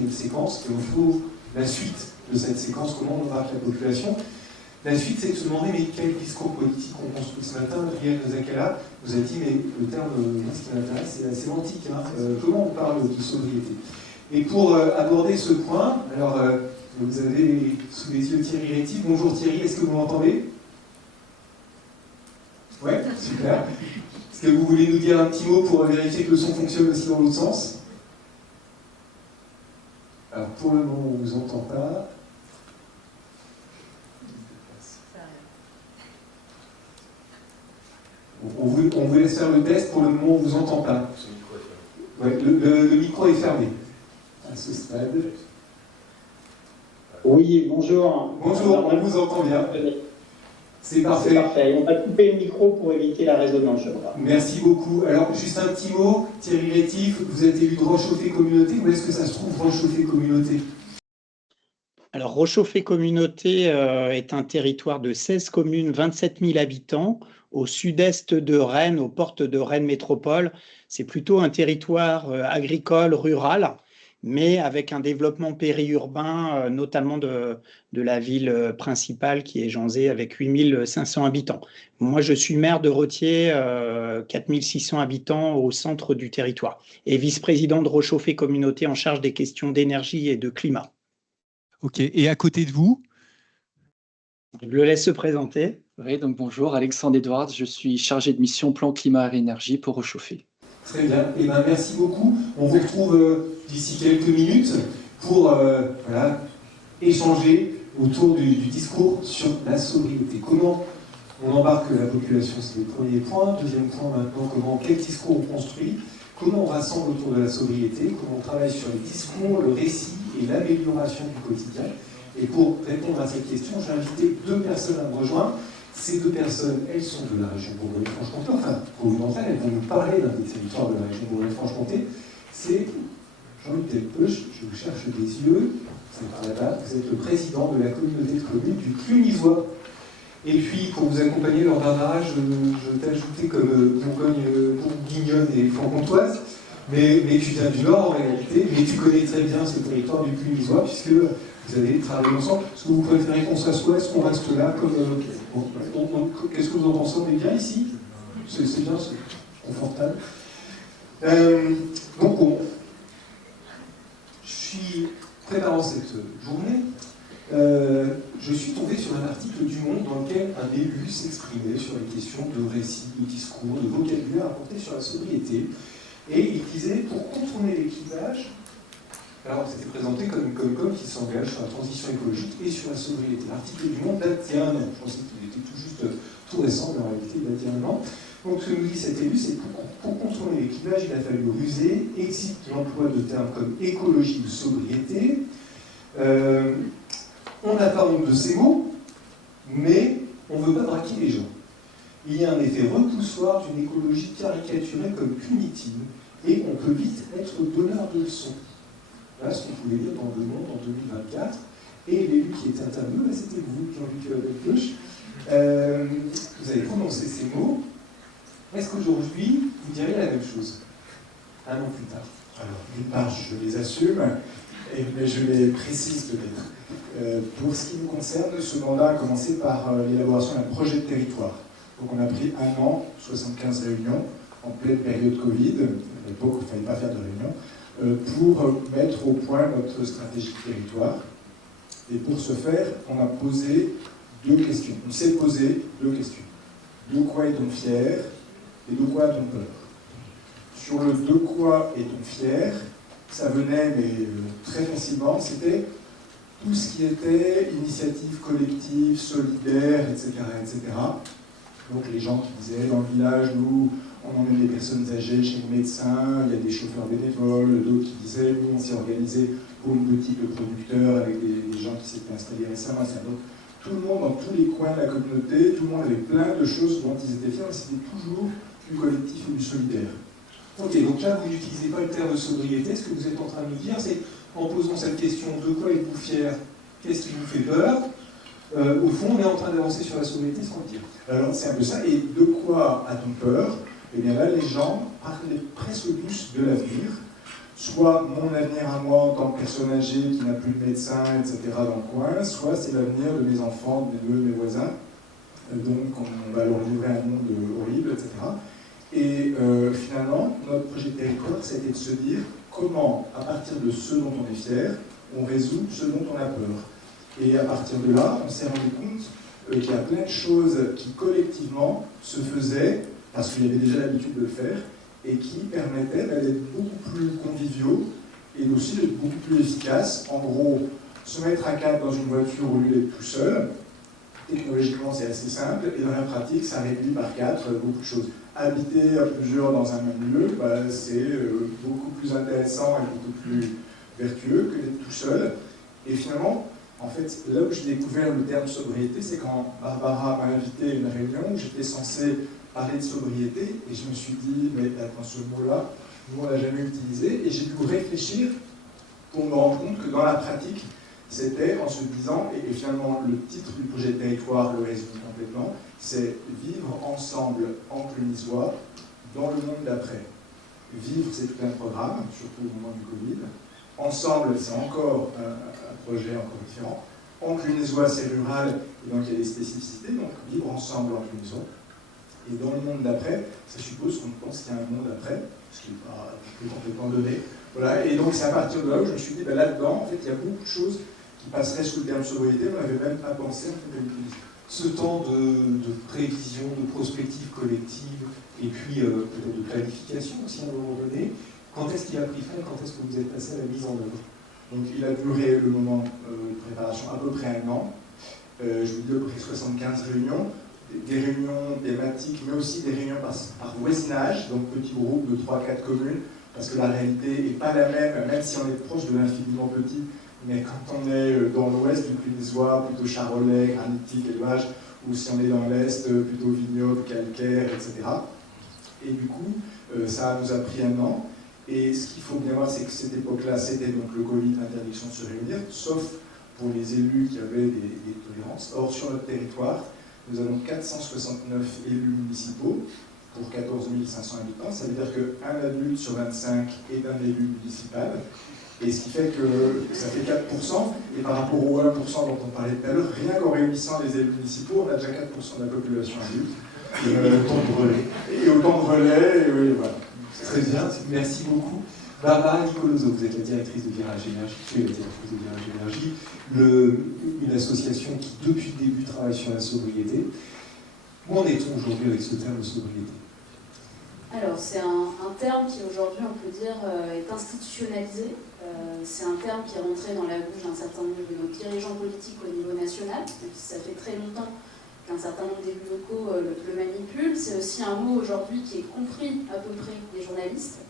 quatrième séquence, et il faut la suite de cette séquence, comment on embarque la population. La suite, c'est de se demander, mais quel discours politique on construit ce matin? Adrien Zakala nous a dit, mais le terme, ce qui m'intéresse, c'est la sémantique. Hein. Comment on parle de sobriété? Et pour aborder ce point, alors vous avez sous les yeux Thierry Rétif. Bonjour Thierry, est-ce que vous m'entendez? Ouais, super. Est-ce que vous voulez nous dire un petit mot pour vérifier que le son fonctionne aussi dans l'autre sens? Alors pour le moment, on ne vous entend pas. On vous laisse faire le test, pour le moment on ne vous entend pas. Ouais, le micro est fermé à ce stade. Oui, bonjour. Bonjour, on vous entend bien. C'est parfait. C'est parfait. On va couper le micro pour éviter la résonance, je crois. Merci beaucoup. Alors, juste un petit mot, Thierry Rétif, vous êtes élu de Rochauffé Communauté. Où est-ce que ça se trouve, Rochauffé Communauté? Alors, Rochauffé Communauté est un territoire de 16 communes, 27 000 habitants, au sud-est de Rennes, aux portes de Rennes Métropole. C'est plutôt un territoire agricole, rural, mais avec un développement périurbain, notamment de la ville principale qui est Janzé, avec 8 500 habitants. Moi, je suis maire de Rothier, 4 600 habitants au centre du territoire, et vice-président de Rochauffé Communauté en charge des questions d'énergie et de climat. Ok, et à côté de vous? Je le laisse se présenter. Oui, donc bonjour, Alexandre Edwards, je suis chargé de mission plan climat et énergie pour Rochauffé. Très bien, eh ben, merci beaucoup. On vous retrouve d'ici quelques minutes pour voilà, échanger autour du discours sur la sobriété. Comment on embarque la population, c'est le premier point. Deuxième point maintenant, quel discours on construit, comment on rassemble autour de la sobriété, comment on travaille sur les discours, le récit et l'amélioration du quotidien. Et pour répondre à cette question, j'ai invité deux personnes à me rejoindre. Ces deux personnes, elles sont de la région Bourgogne-Franche-Comté. Enfin, pour une d'entre elles, elles vont nous parler d'un des territoires de la région Bourgogne-Franche-Comté. C'est Jean-Luc Delpeuch, je vous cherche des yeux, c'est par là-bas. Vous êtes le président de la communauté de communes du Clunisois. Et puis, pour vous accompagner lors d'un barrage, je t'ai ajouté comme Bourgogne, bourguignonne et franc-comtoise, mais tu viens du Nord en réalité, mais tu connais très bien ce territoire du Clunisois, puisque vous avez travaillé ensemble. Est-ce que vous préférez qu'on s'assoie? Est-ce qu'on reste là comme, qu'est-ce que vous en pensez? On est bien ici? C'est bien, c'est confortable. Donc, je suis préparant cette journée. Je suis tombé sur un article du Monde dans lequel un élu s'exprimait sur les questions de récit, de discours, de vocabulaire apporté sur la sobriété. Et il disait, pour contourner les clivages, alors c'était présenté comme une com qui s'engage sur la transition écologique et sur la sobriété. L'article du Monde date d'il y a un an. Je pensais qu'il était tout juste tout récent, mais en réalité il date d'il y a un an. Donc ce que nous dit cet élu, c'est que pour contourner les clivages, il a fallu ruser, existe l'emploi de termes comme écologie ou sobriété. On n'a pas honte de ces mots, mais on ne veut pas braquer les gens. Il y a un effet repoussoir d'une écologie caricaturée comme punitive, et on peut vite être donneur de leçons. Voilà ce qu'on pouvait lire dans Le Monde en 2024. Et l'élu qui était intervenu, c'était vous, Jean-Luc Delpeuch. Vous avez prononcé ces mots. Est-ce qu'aujourd'hui, vous diriez la même chose, un an plus tard? Alors, d'une part, je les assume, mais je les précise peut-être. Pour ce qui nous concerne, ce mandat a commencé par l'élaboration d'un projet de territoire. Donc on a pris un an, 75 réunions, en pleine période Covid, à l'époque où il ne fallait pas faire de réunions, pour mettre au point notre stratégie de territoire. Et pour ce faire, on a posé deux questions. On s'est posé deux questions. De quoi est-on fier et de quoi a-t-on peur? Sur le de quoi est-on fier, ça venait, mais très facilement, c'était tout ce qui était initiative collective, solidaire, etc., etc. Donc les gens qui disaient, dans le village, nous, on emmène les personnes âgées chez le médecin, il y a des chauffeurs bénévoles, d'autres qui disaient, nous, on s'est organisé pour une boutique de producteurs avec des gens qui s'étaient installés récemment, etc. Donc tout le monde, dans tous les coins de la communauté, tout le monde avait plein de choses dont ils étaient fiers, mais c'était toujours du collectif ou du solidaire. Ok, donc là, vous n'utilisez pas le terme de sobriété. Ce que vous êtes en train de nous dire, c'est, en posant cette question, de quoi êtes-vous fier? Qu'est-ce qui vous fait peur? Au fond, on est en train d'avancer sur la sobriété, ce qu'on dit. Alors, c'est un peu ça. Et de quoi a-t-on peur? Eh bien là, les gens parlaient presque plus de l'avenir, soit mon avenir à moi en tant que personne âgée qui n'a plus de médecin, etc. dans le coin, soit c'est l'avenir de mes enfants, de mes voisins. Donc on va leur livrer un monde horrible, etc. Et finalement, notre projet de territoire, ça a été de se dire comment, à partir de ce dont on est fier, on résout ce dont on a peur. Et à partir de là, on s'est rendu compte qu'il y a plein de choses qui collectivement se faisaient, parce qu'il y avait déjà l'habitude de le faire, et qui permettaient d'être beaucoup plus conviviaux et aussi d'être beaucoup plus efficaces. En gros, se mettre à quatre dans une voiture au lieu d'être tout seul, technologiquement c'est assez simple, et dans la pratique ça réduit par 4 beaucoup de choses. Habiter à plusieurs dans un même lieu, c'est beaucoup plus intéressant et beaucoup plus vertueux que d'être tout seul. Et finalement, en fait, là où j'ai découvert le terme sobriété, c'est quand Barbara m'a invité à une réunion où j'étais censé parler de sobriété, et je me suis dit, mais attends, ce mot-là, nous on l'a jamais utilisé, et j'ai dû réfléchir pour me rendre compte que dans la pratique, c'était en se disant, et finalement le titre du projet de territoire le résume complètement, c'est vivre ensemble en Clunisois dans le monde d'après. Vivre, c'est tout un programme, surtout au moment du Covid. Ensemble, c'est encore un projet encore différent. En Clunisois, c'est rural, et donc il y a des spécificités, donc vivre ensemble en Clunisois. Et dans le monde d'après, ça suppose qu'on pense qu'il y a un monde après, ce qui n'est pas complètement donné. Voilà, et donc c'est à partir de là où je me suis dit, là-dedans, en fait, il y a beaucoup de choses qui passerait sous le terme sobriété, on n'avait même pas pensé en fait, à l'utiliser. Ce temps de prévision, de prospective collective, et puis peut-être de planification aussi à un moment donné, quand est-ce qu'il a pris fin et quand est-ce que vous êtes passé à la mise en œuvre? Donc il a duré le moment de préparation à peu près 1 an. Je vous dis à peu près 75 réunions, des réunions thématiques, mais aussi des réunions par voisinage, donc petits groupes de 3-4 communes, parce que la réalité n'est pas la même, même si on est proche de l'infiniment petit. Mais quand on est dans l'ouest du Clunisois, plutôt charolais, granitique, élevage, ou si on est dans l'est, plutôt vignoble, calcaire, etc. Et du coup, ça nous a pris 1 an. Et ce qu'il faut bien voir, c'est que cette époque-là, c'était donc le Covid, l'interdiction de se réunir, sauf pour les élus qui avaient des tolérances. Or, sur notre territoire, nous avons 469 élus municipaux pour 14 500 habitants. Ça veut dire qu'un adulte sur 25 est un élu municipal. Et ce qui fait que ça fait 4%, et par rapport au 1% dont on parlait tout à l'heure, rien qu'en réunissant les élus municipaux, on a déjà 4% de la population adulte. Autant de relais. Et autant de relais, et oui, voilà. Très bien, merci beaucoup. Barbara Nicoloso, vous êtes la directrice de Virage Énergie, tu es la directrice de Virage Énergie, une association qui depuis le début travaille sur la sobriété. Où en est-on aujourd'hui avec ce terme de sobriété? Alors, c'est un terme qui aujourd'hui, on peut dire, est institutionnalisé. C'est un terme qui est rentré dans la bouche d'un certain nombre de nos dirigeants politiques au niveau national. Ça fait très longtemps qu'un certain nombre d'élus locaux le manipulent. C'est aussi un mot aujourd'hui qui est compris à peu près des journalistes.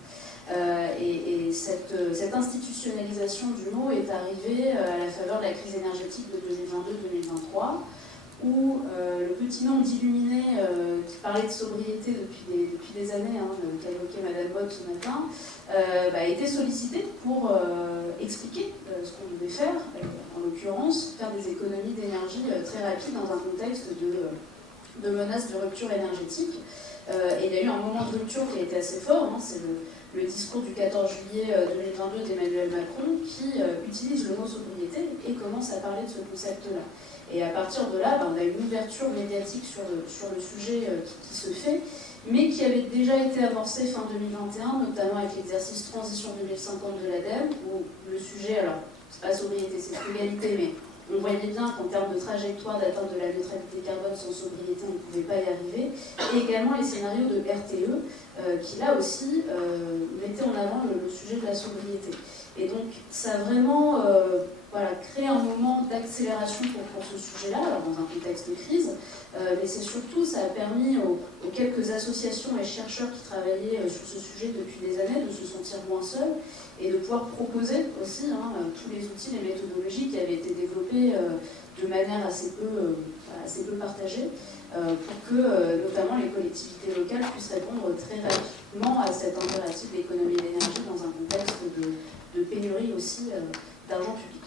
Et cette institutionnalisation du mot est arrivée à la faveur de la crise énergétique de 2022-2023. Où le petit nombre d'illuminés qui parlaient de sobriété depuis des années, qu'a évoqué Madame Bott ce matin, a été sollicité pour expliquer ce qu'on devait faire, en l'occurrence faire des économies d'énergie très rapides dans un contexte de menace de rupture énergétique. Et il y a eu un moment de rupture qui a été assez fort, c'est le discours du 14 juillet 2022 d'Emmanuel Macron qui utilise le mot sobriété et commence à parler de ce concept-là. Et à partir de là, on a une ouverture médiatique sur le sujet qui se fait, mais qui avait déjà été amorcée fin 2021, notamment avec l'exercice Transition 2050 de l'ADEME, où le sujet, alors, c'est pas sobriété, c'est frugalité, mais on voyait bien qu'en termes de trajectoire d'atteinte de la neutralité carbone sans sobriété, on ne pouvait pas y arriver. Et également les scénarios de RTE, qui là aussi mettaient en avant le sujet de la sobriété. Et donc, ça a vraiment créé un moment d'accélération pour ce sujet-là, alors dans un contexte de crise, mais c'est surtout, ça a permis aux quelques associations et chercheurs qui travaillaient sur ce sujet depuis des années de se sentir moins seuls et de pouvoir proposer aussi tous les outils, les méthodologies qui avaient été développées de manière assez peu partagée pour que notamment les collectivités locales puissent répondre très rapidement à cet impératif d'économie d'énergie dans un contexte de pénurie aussi d'argent public.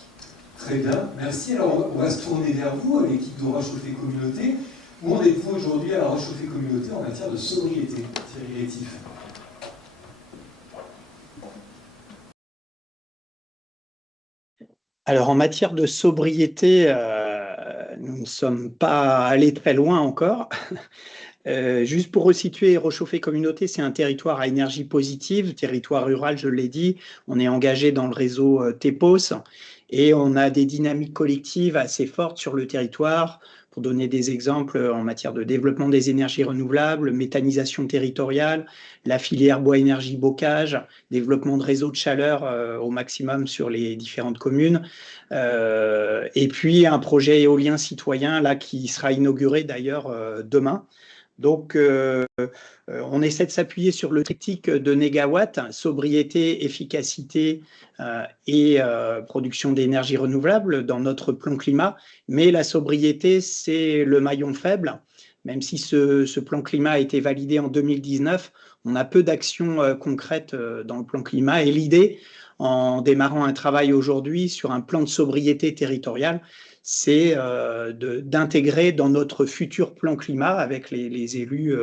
Très bien, merci. Alors on va se tourner vers vous, l'équipe de Réchauffer Communauté. Où en êtes-vous aujourd'hui à la Réchauffer Communauté en matière de sobriété, Thierry Rétif? Alors, en matière de sobriété, nous ne sommes pas allés très loin encore. Juste pour resituer, Réchauffer Communauté, c'est un territoire à énergie positive, territoire rural, je l'ai dit. On est engagé dans le réseau TEPOS et on a des dynamiques collectives assez fortes sur le territoire. Pour donner des exemples en matière de développement des énergies renouvelables, méthanisation territoriale, la filière bois-énergie-bocage, développement de réseaux de chaleur au maximum sur les différentes communes. Et puis un projet éolien citoyen là qui sera inauguré d'ailleurs demain. Donc, on essaie de s'appuyer sur le triptyque de négawatts, sobriété, efficacité et production d'énergie renouvelable dans notre plan climat. Mais la sobriété, c'est le maillon faible. Même si ce plan climat a été validé en 2019, on a peu d'actions concrètes dans le plan climat. Et l'idée, en démarrant un travail aujourd'hui sur un plan de sobriété territoriale, c'est d'intégrer dans notre futur plan climat avec les élus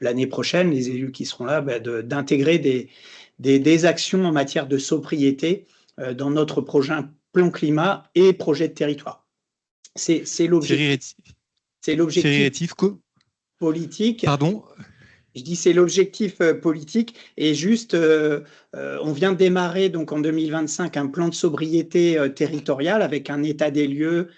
l'année prochaine, les élus qui seront là, d'intégrer des actions en matière de sobriété dans notre prochain plan climat et projet de territoire. C'est l'objectif politique. Pardon. Je dis c'est l'objectif politique et juste, on vient de démarrer donc en 2025 un plan de sobriété territoriale avec un état des lieux,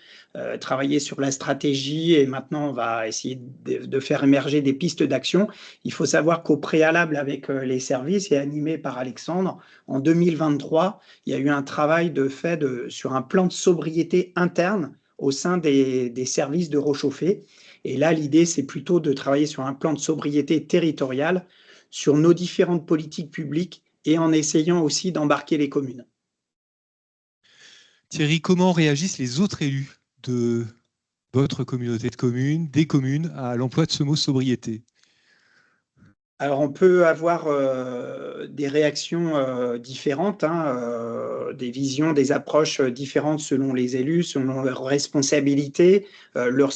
travailler sur la stratégie et maintenant on va essayer de faire émerger des pistes d'action. Il faut savoir qu'au préalable avec les services et animé par Alexandre, en 2023, il y a eu un travail de fait sur un plan de sobriété interne au sein des services de Réchauffer. Et là, l'idée, c'est plutôt de travailler sur un plan de sobriété territoriale, sur nos différentes politiques publiques et en essayant aussi d'embarquer les communes. Thierry, comment réagissent les autres élus de votre communauté de communes, des communes, à l'emploi de ce mot sobriété? Alors, on peut avoir des réactions différentes, des visions, des approches différentes selon les élus, selon leurs responsabilités, leur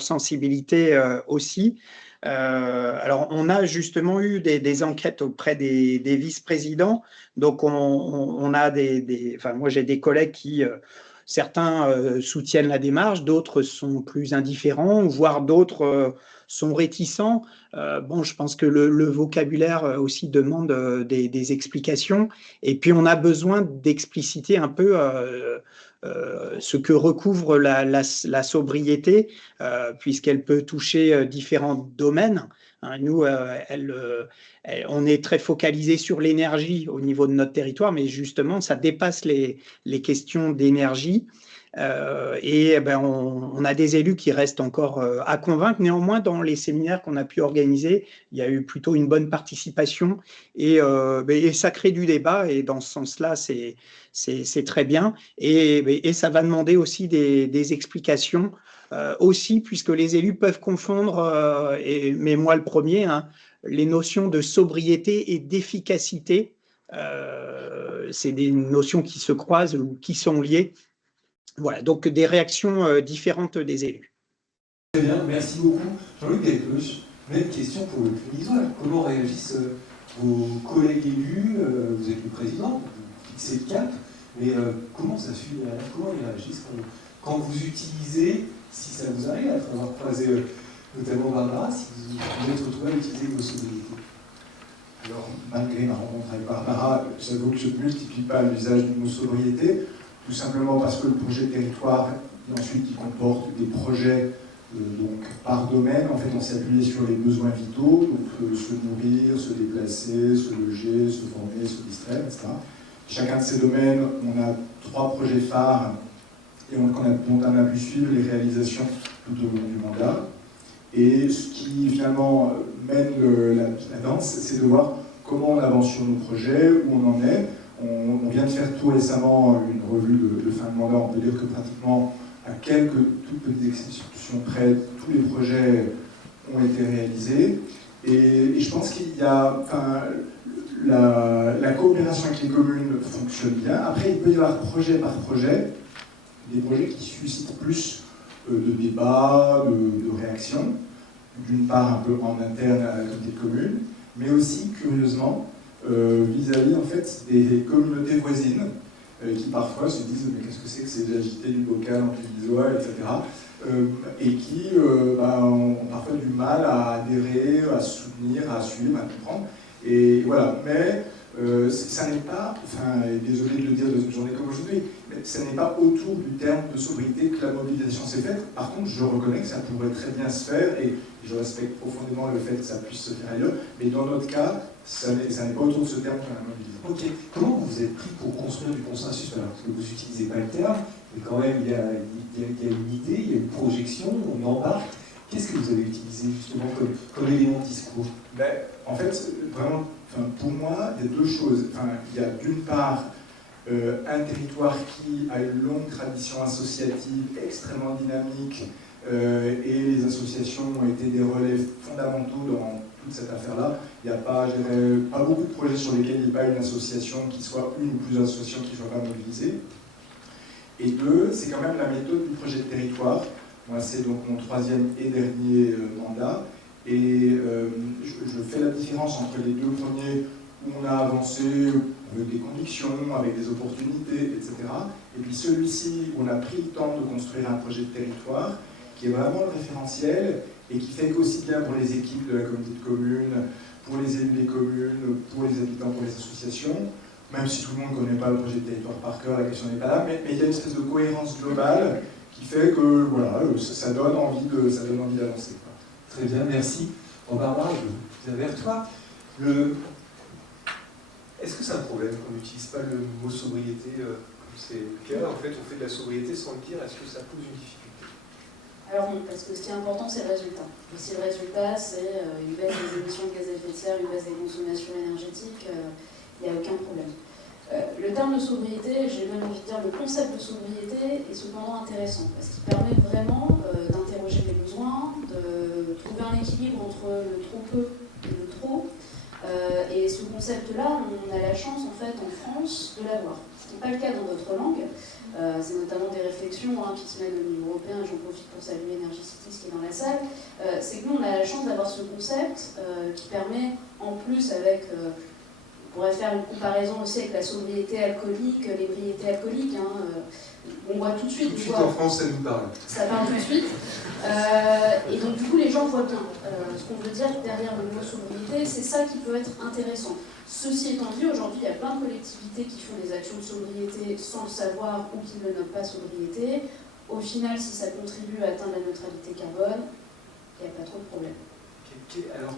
sensibilité aussi. Alors, on a justement eu des enquêtes auprès des vice-présidents. Donc, on a enfin, moi, j'ai des collègues qui, certains soutiennent la démarche, d'autres sont plus indifférents, voire d'autres sont réticents. Bon, je pense que le vocabulaire aussi demande des explications. Et puis, on a besoin d'expliciter un peu ce que recouvre la sobriété, puisqu'elle peut toucher différents domaines. Nous, on est très focalisé sur l'énergie au niveau de notre territoire, mais justement, ça dépasse les questions d'énergie. On a des élus qui restent encore à convaincre. Néanmoins, dans les séminaires qu'on a pu organiser, il y a eu plutôt une bonne participation et ça crée du débat. Et dans ce sens-là, c'est très bien. Et ça va demander aussi des explications aussi, puisque les élus peuvent confondre, mais moi le premier, les notions de sobriété et d'efficacité. C'est des notions qui se croisent ou qui sont liées. Voilà, donc des réactions différentes des élus. Très bien, merci beaucoup. Jean-Luc Delpech, même question pour le Clunisois. Comment réagissent vos collègues élus? Vous êtes le président, vous fixez le cap, mais comment ça suit derrière? Comment ils réagissent quand vous utilisez, si ça vous arrive, après avoir croisé notamment Barbara, si vous êtes retrouvé à utiliser vos sobriétés? Alors, malgré ma rencontre avec Barbara, j'avoue que je ne multiplie pas l'usage du mot sobriété, tout simplement parce que le projet de territoire, et ensuite, il comporte des projets donc, par domaine. En fait, on s'est appuyé sur les besoins vitaux, donc se nourrir, se déplacer, se loger, se former, se distraire, etc. Chacun de ces domaines, on a 3 projets phares et dont on a pu suivre les réalisations tout au long du mandat. Et ce qui finalement mène la danse, c'est de voir comment on avance sur nos projets, où on en est. On vient de faire tout récemment une revue de fin de mandat. On peut dire que pratiquement, à quelques toutes petites exceptions près, tous les projets ont été réalisés. Et je pense qu'il y a, la coopération avec les communes fonctionne bien. Après, il peut y avoir projet par projet, des projets qui suscitent plus de débats, de réactions, d'une part un peu en interne à la communauté de communes, mais aussi, curieusement, vis-à-vis en fait, des communautés voisines qui parfois se disent mais qu'est-ce que c'est d'agiter du bocal en tunisois, etc. Et qui ont parfois du mal à adhérer, à se soutenir, à suivre, à comprendre. Et voilà, mais ça n'est pas, enfin, désolé de le dire de cette journée comme aujourd'hui, mais ça n'est pas autour du terme de sobriété que la mobilisation s'est faite. Par contre, je reconnais que ça pourrait très bien se faire, et je respecte profondément le fait que ça puisse se faire ailleurs, mais dans notre cas, ça n'est pas autour de ce terme qu'on a mobilisé. Ok, comment vous vous êtes pris pour construire du consensus? Alors, parce que vous n'utilisez pas le terme, mais quand même, il y a une idée, il y a une projection, on embarque. Qu'est-ce que vous avez utilisé justement comme élément de discours? En fait, vraiment, pour moi, il y a deux choses. Il y a d'une part un territoire qui a une longue tradition associative extrêmement dynamique, et les associations ont été des relais fondamentaux dans toute cette affaire-là. Il n'y a pas, je dirais, pas beaucoup de projets sur lesquels il n'y a pas une association qui soit, une ou plusieurs associations qui ne soient pas mobilisées. Et deux, c'est quand même la méthode du projet de territoire. Moi, c'est donc mon troisième et dernier mandat. Et je fais la différence entre les deux premiers où on a avancé avec des convictions, avec des opportunités, etc. Et puis celui-ci où on a pris le temps de construire un projet de territoire qui est vraiment le référentiel et qui fait qu'aussi bien pour les équipes de la communauté de communes, pour les élus des communes, pour les habitants, pour les associations, même si tout le monde ne connaît pas le projet de territoire par cœur, la question n'est pas là, mais il y a une espèce de cohérence globale qui fait que voilà, ça donne envie d'avancer. Très bien, merci. Barbara, je viens vers toi. Est-ce que c'est un problème qu'on n'utilise pas le mot sobriété comme c'est le cas? En fait, on fait de la sobriété sans le dire. Est-ce que ça pose une difficulté? Alors non, parce que ce qui est important, c'est le résultat. Et si le résultat, c'est une baisse des émissions de gaz à effet de serre, une baisse des consommations énergétiques, il n'y a aucun problème. Le terme de sobriété, j'ai même envie de dire le concept de sobriété est cependant intéressant, parce qu'il permet vraiment d'interroger les besoins, de trouver un équilibre entre le trop peu et le trop. Et ce concept-là, on a la chance en fait en France de l'avoir. Ce n'est pas le cas dans d'autres langues. C'est notamment des réflexions qui se mènent au niveau européen, et j'en profite pour saluer Energy Cities qui est dans la salle. C'est que nous, on a la chance d'avoir ce concept qui permet, en plus avec, on pourrait faire une comparaison aussi avec la sobriété alcoolique, l'ébriété alcoolique, on voit tout de suite. Tout de suite en France, ça nous parle. Ça parle tout de suite. Et donc du coup, les gens voient bien ce qu'on veut dire derrière le mot sobriété, c'est ça qui peut être intéressant. Ceci étant dit, aujourd'hui, il y a plein de collectivités qui font des actions de sobriété sans le savoir ou qui ne notent pas sobriété. Au final, si ça contribue à atteindre la neutralité carbone, il n'y a pas trop de problème. Alors,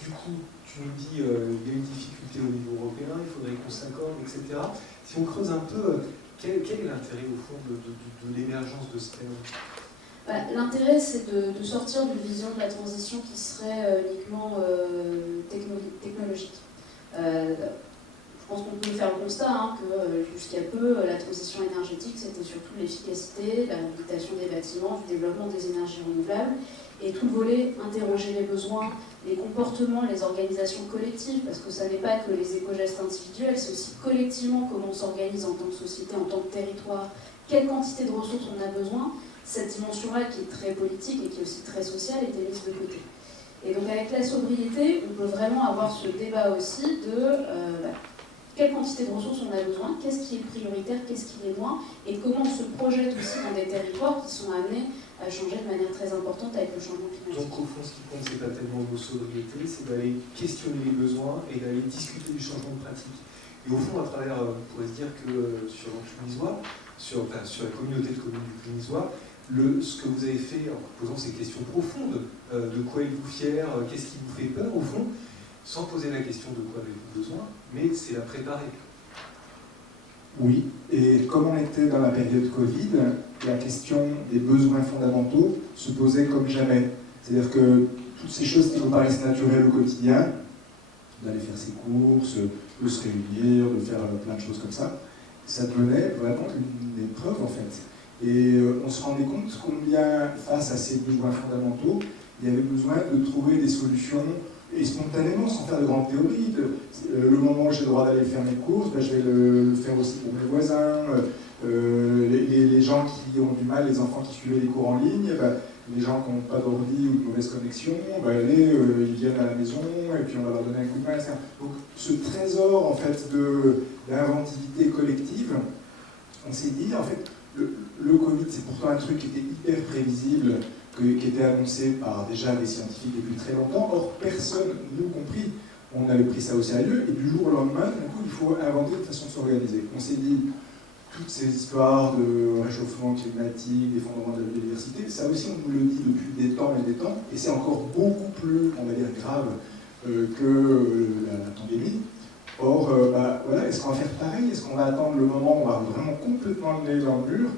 du coup, tu nous dis qu'il y a une difficulté au niveau européen, il faudrait qu'on s'accorde, etc. Si on creuse un peu, quel est l'intérêt au fond de l'émergence de ce terme? L'intérêt, c'est de sortir d'une vision de la transition qui serait uniquement technologique. Je pense qu'on peut faire le constat que jusqu'à peu, la transition énergétique, c'était surtout l'efficacité, la réhabilitation des bâtiments, du développement des énergies renouvelables, et tout le volet interroger les besoins, les comportements, les organisations collectives, parce que ça n'est pas que les éco-gestes individuels, c'est aussi collectivement comment on s'organise en tant que société, en tant que territoire, quelle quantité de ressources on a besoin. Cette dimension-là, qui est très politique et qui est aussi très sociale, était mise de côté. Et donc avec la sobriété, on peut vraiment avoir ce débat aussi de quelle quantité de ressources on a besoin, qu'est-ce qui est prioritaire, qu'est-ce qui est moins, et comment on se projette aussi dans des territoires qui sont amenés à changer de manière très importante avec le changement climatique. Donc au fond, ce qui compte, c'est pas tellement le mot sobriété, c'est d'aller questionner les besoins et d'aller discuter du changement de pratique. Et au fond, à travers, on pourrait se dire que sur le Clunisois, sur la communauté de communes du Clunisois, ce que vous avez fait en posant ces questions profondes, de quoi êtes-vous fier, qu'est-ce qui vous fait peur, au fond, sans poser la question de quoi avez-vous besoin, mais c'est la préparer. Oui, et comme on était dans la période Covid, la question des besoins fondamentaux se posait comme jamais. C'est-à-dire que toutes ces choses qui nous paraissent naturelles au quotidien, d'aller faire ses courses, de se réunir, de faire plein de choses comme ça, ça devenait vraiment une épreuve en fait. Et on se rendait compte combien, face à ces besoins fondamentaux, il y avait besoin de trouver des solutions, et spontanément, sans faire de grandes théories. Le moment où j'ai le droit d'aller faire mes courses, je vais le faire aussi pour mes voisins. Les gens qui ont du mal, les enfants qui suivaient les cours en ligne, les gens qui n'ont pas d'ordi ou de mauvaise connexion, ils viennent à la maison et puis on va leur donner un coup de main. Donc ce trésor en fait d'inventivité collective, on s'est dit, en fait, le Covid, c'est pourtant un truc qui était hyper prévisible, qui était annoncé par déjà des scientifiques depuis très longtemps. Or, personne, nous compris, on avait pris ça au sérieux, et du jour au lendemain, d'un coup, il faut inventer une façon de s'organiser. On s'est dit, toutes ces histoires de réchauffement climatique, d'effondrement de la biodiversité, ça aussi, on nous le dit depuis des temps, et c'est encore beaucoup plus, on va dire, grave que la pandémie. Or, voilà, est-ce qu'on va faire pareil? Est-ce qu'on va attendre le moment où on va vraiment complètement le nez dans le mur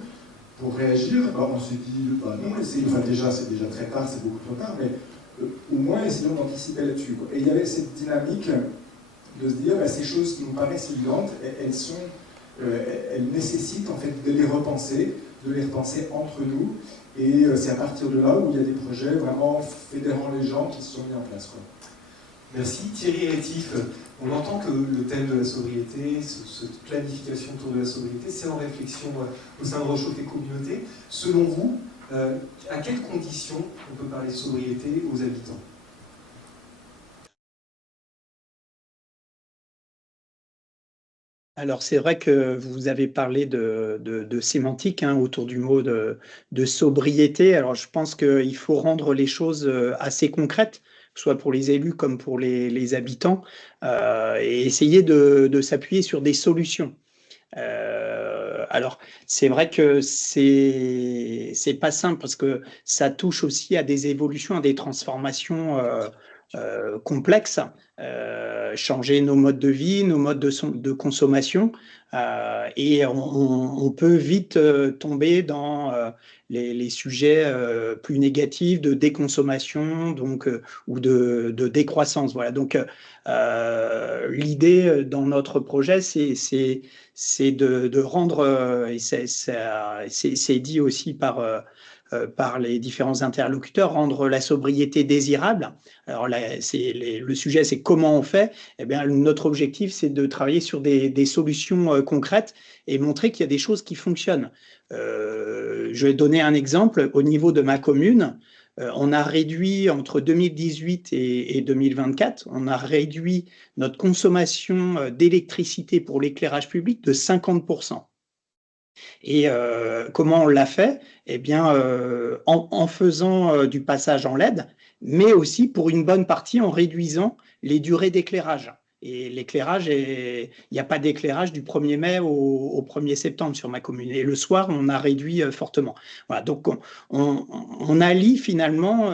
pour réagir? On s'est dit, non, déjà, c'est déjà très tard, c'est beaucoup trop tard, mais au moins essayons d'anticiper là-dessus. Et il y avait cette dynamique de se dire, ces choses qui nous paraissent évidentes, elles nécessitent en fait de les repenser entre nous, et c'est à partir de là où il y a des projets vraiment fédérant les gens qui se sont mis en place. Merci. Thierry Rétif, on entend que le thème de la sobriété, cette planification autour de la sobriété, c'est en réflexion au sein de Réchauffer Communauté. Selon vous, à quelles conditions on peut parler de sobriété aux habitants? Alors c'est vrai que vous avez parlé de sémantique autour du mot de sobriété. Alors je pense qu'il faut rendre les choses assez concrètes, soit pour les élus comme pour les habitants, et essayer de s'appuyer sur des solutions. Alors c'est vrai que c'est pas simple parce que ça touche aussi à des évolutions, à des transformations complexes, changer nos modes de vie, nos modes de consommation, et on peut vite tomber dans les sujets plus négatifs de déconsommation, donc ou de décroissance. Voilà. Donc l'idée dans notre projet, c'est de rendre, et c'est dit aussi par les différents interlocuteurs, rendre la sobriété désirable. Alors là, le sujet, c'est comment on fait. Eh bien, notre objectif, c'est de travailler sur des solutions concrètes et montrer qu'il y a des choses qui fonctionnent. Je vais donner un exemple. Au niveau de ma commune, on a réduit entre 2018 et 2024, on a réduit notre consommation d'électricité pour l'éclairage public de 50%. Et comment on l'a fait? Eh bien, en faisant du passage en LED, mais aussi pour une bonne partie en réduisant les durées d'éclairage. Et l'éclairage, il n'y a pas d'éclairage du 1er mai au 1er septembre sur ma commune. Et le soir, on a réduit fortement. Voilà, donc on allie finalement,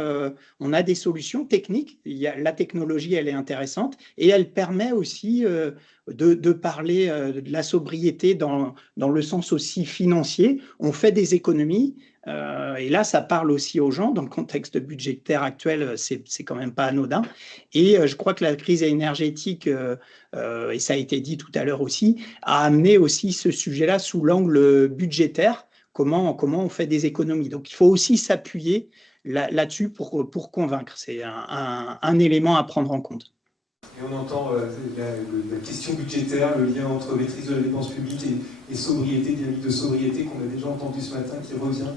on a des solutions techniques. La technologie, elle est intéressante et elle permet aussi de parler de la sobriété dans le sens aussi financier. On fait des économies. Et là, ça parle aussi aux gens. Dans le contexte budgétaire actuel, c'est quand même pas anodin. Et je crois que la crise énergétique, et ça a été dit tout à l'heure aussi, a amené aussi ce sujet-là sous l'angle budgétaire. Comment on fait des économies. Donc, il faut aussi s'appuyer là-dessus pour convaincre. C'est un élément à prendre en compte. Et on entend la question budgétaire, le lien entre maîtrise de la dépense publique et sobriété, dynamique de sobriété qu'on a déjà entendu ce matin, qui revient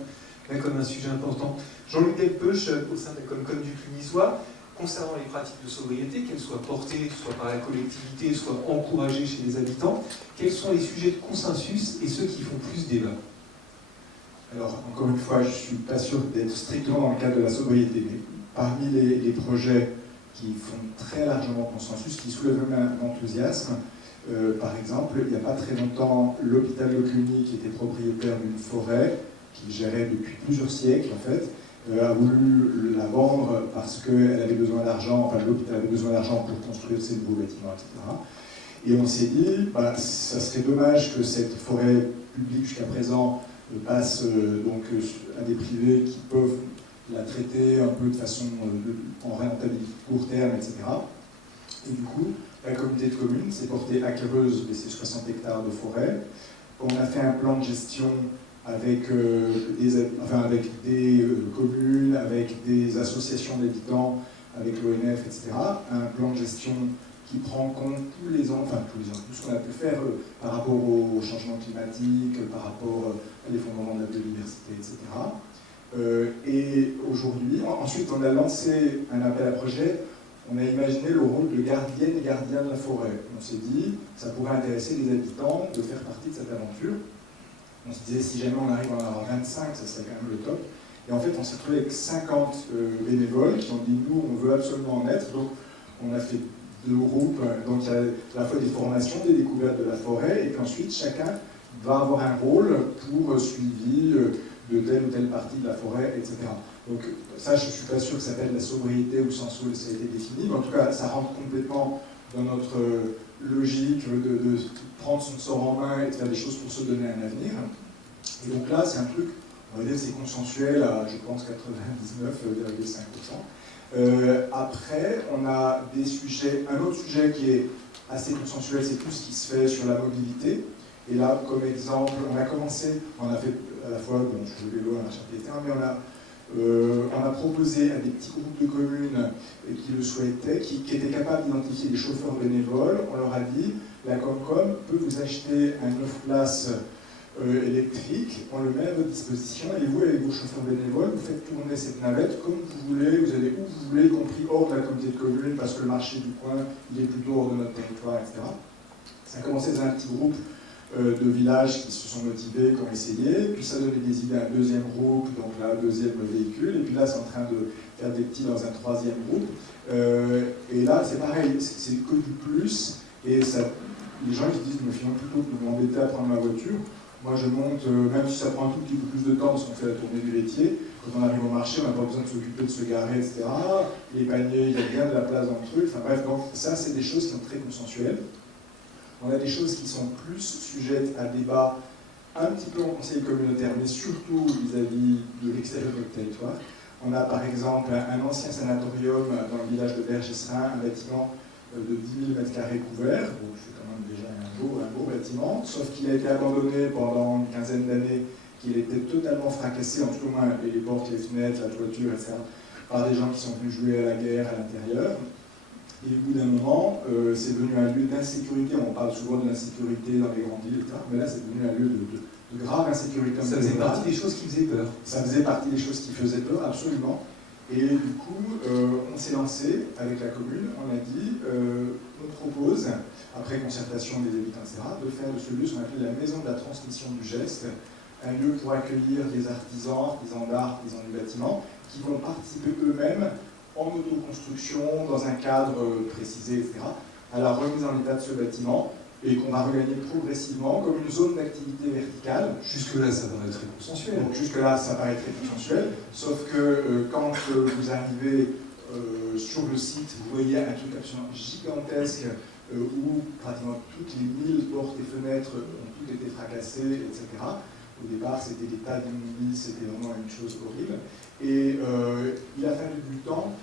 là comme un sujet important. Jean-Luc Delpeuch, au sein de la Comcom du Clunisois, concernant les pratiques de sobriété, qu'elles soient portées soit par la collectivité, soit encouragées chez les habitants, quels sont les sujets de consensus et ceux qui font plus débat? Alors, encore une fois, je ne suis pas sûr d'être strictement dans le cadre de la sobriété, mais parmi les projets qui font très largement consensus, qui soulèvent même un enthousiasme, par exemple, il n'y a pas très longtemps, l'hôpital de Cluny, qui était propriétaire d'une forêt, qu'il gérait depuis plusieurs siècles en fait, a voulu la vendre parce qu'elle avait besoin d'argent, enfin l'hôpital avait besoin d'argent pour construire ses nouveaux bâtiments, etc. Et on s'est dit, ça serait dommage que cette forêt publique jusqu'à présent passe donc à des privés qui peuvent la traiter un peu de façon en rentabilité court terme, etc. Et du coup, la communauté de communes s'est portée acquéreuse de ces 60 hectares de forêt. On a fait un plan de gestion avec des communes, avec des associations d'habitants, avec l'ONF, etc. Un plan de gestion qui prend en compte tout ce qu'on a pu faire par rapport au changement climatique, par rapport à l'effondrement de la biodiversité, etc. Et aujourd'hui, ensuite on a lancé un appel à projet, on a imaginé le rôle de gardienne et gardien de la forêt. On s'est dit, ça pourrait intéresser les habitants de faire partie de cette aventure. On se disait, si jamais on arrive à en avoir 25, ça serait quand même le top. Et en fait, on s'est retrouvé avec 50 bénévoles qui ont dit, nous, on veut absolument en être. Donc, on a fait 2 groupes. Donc, il y a à la fois des formations, des découvertes de la forêt, et puis ensuite, chacun va avoir un rôle pour suivi de telle ou telle partie de la forêt, etc. Donc ça, je ne suis pas sûr que ça s'appelle la sobriété ou sans ça a été défini, mais en tout cas, ça rentre complètement dans notre logique de prendre son sort en main et de faire des choses pour se donner un avenir. Et donc là, c'est un truc, on va dire, c'est consensuel à, je pense, 99,5%. Après, on a des sujets, un autre sujet qui est assez consensuel, c'est tout ce qui se fait sur la mobilité. Et là, comme exemple, on a commencé, on a fait à la fois, bon, je fais le vélo à un chapitre, mais on a proposé à des petits groupes de communes qui le souhaitaient, qui étaient capables d'identifier des chauffeurs bénévoles. On leur a dit, la Comcom peut vous acheter un 9 places électrique, on le met à votre disposition, et vous, avec vos chauffeurs bénévoles, vous faites tourner cette navette comme vous voulez, vous allez où vous voulez, y compris hors de la communauté de communes, parce que le marché du coin, il est plutôt hors de notre territoire, etc. Ça a commencé dans un petit groupe de villages qui se sont motivés, qui ont essayé, puis ça donnait des idées à un deuxième groupe, donc là, deuxième véhicule, et puis là, c'est en train de faire des petits dans un troisième groupe. Et là, c'est pareil, c'est que du plus, et ça, les gens qui disent, mais finalement, plutôt que de m'embêter à prendre ma voiture, moi je monte, même si ça prend un tout petit peu plus de temps parce qu'on fait la tournée du laitier, quand on arrive au marché, on n'a pas besoin de s'occuper de se garer, etc. Les paniers, il y a bien de la place dans le truc, enfin bref, donc ça, c'est des choses qui sont très consensuelles. On a des choses qui sont plus sujettes à débat, un petit peu en conseil communautaire, mais surtout vis-à-vis de l'extérieur de notre territoire. On a par exemple un ancien sanatorium dans le village de Bergesserin, un bâtiment de 10 000 m² couverts, donc c'est quand même déjà un beau bâtiment, sauf qu'il a été abandonné pendant une quinzaine d'années, qu'il était totalement fracassé, en tout cas les portes, les fenêtres, la toiture, etc., par des gens qui sont venus jouer à la guerre à l'intérieur. Et au bout d'un moment, c'est devenu un lieu d'insécurité. On parle souvent de l'insécurité dans les grandes villes, etc. Mais là, c'est devenu un lieu de grave insécurité. Ça faisait partie des choses qui faisaient peur. Ça faisait partie des choses qui faisaient peur, absolument. Et du coup, on s'est lancé avec la commune. On a dit, on propose, après concertation des habitants, etc., de faire de ce lieu ce qu'on appelle la maison de la transmission du geste, un lieu pour accueillir des artisans d'art, artisans du bâtiment, qui vont participer eux-mêmes en autoconstruction, dans un cadre précisé, etc., à la remise en état de ce bâtiment, et qu'on va regagner progressivement comme une zone d'activité verticale. Jusque-là, ça paraît très consensuel. Donc jusque-là, ça paraît très consensuel, sauf que quand vous arrivez sur le site, vous voyez un truc absolument gigantesque où pratiquement toutes les 1000 portes et fenêtres ont toutes été fracassées, etc. Au départ, c'était des tas d'immobiles, c'était vraiment une chose horrible. Et il a fallu du temps